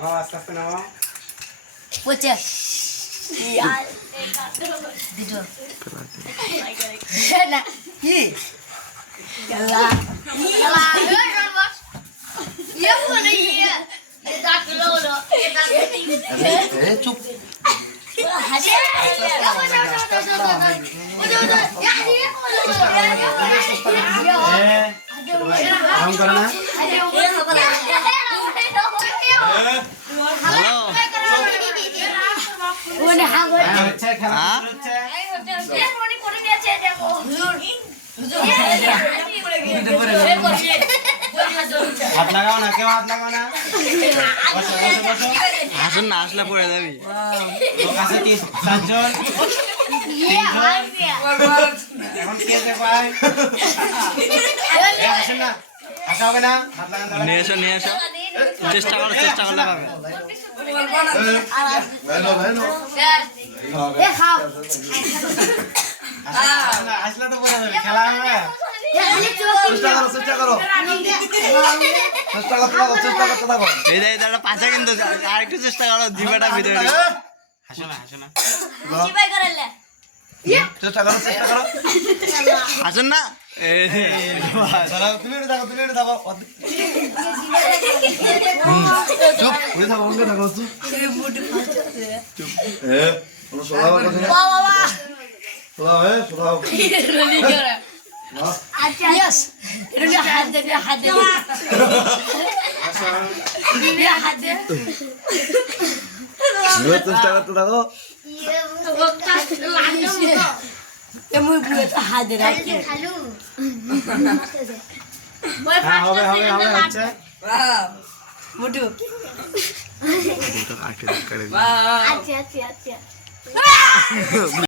নামাও আস্তে আস্তে নামাও। পচে ইয়ার দিটো না কি খেলা খেলা ये बोले ये दांत लो ये दांत এ চুপ। हजे काम करो ना। ওনে হাগো হচ্ছে খেলা হচ্ছে। হাত লাগাও না, কেউ হাত লাগাও না। বসো বসো বসো। আসুন না, আসলে পড়ে যাবি। লোক আছে 4 জন। এখন কে আছে ভাই? আসেন না, আসা হবে না, হাত লাগান দাও। নিয়ে এসো চেষ্টা করলে পাবে। আসলে তো পড়ে যাবে, খেলা হবে। এই দাদা পাশে কিন্তু আরেকটু চেষ্টা করো, জিবাটা ভিতরে হাসো না, হাসো না। আসুন না। তুমি দেখো, তুমি দেখো। চুপ, ওই থাকো, ওই থাকো, চুপ। চুপ। সোলাও কথা। সোলাও, সোলাও। Yes. Ini hadir. Ini hadir. চেষ্টা করতে থাকো। Kamu buat hadir aja. হ্যাঁ, হবে হচ্ছে। Bodoh. আচ্ছা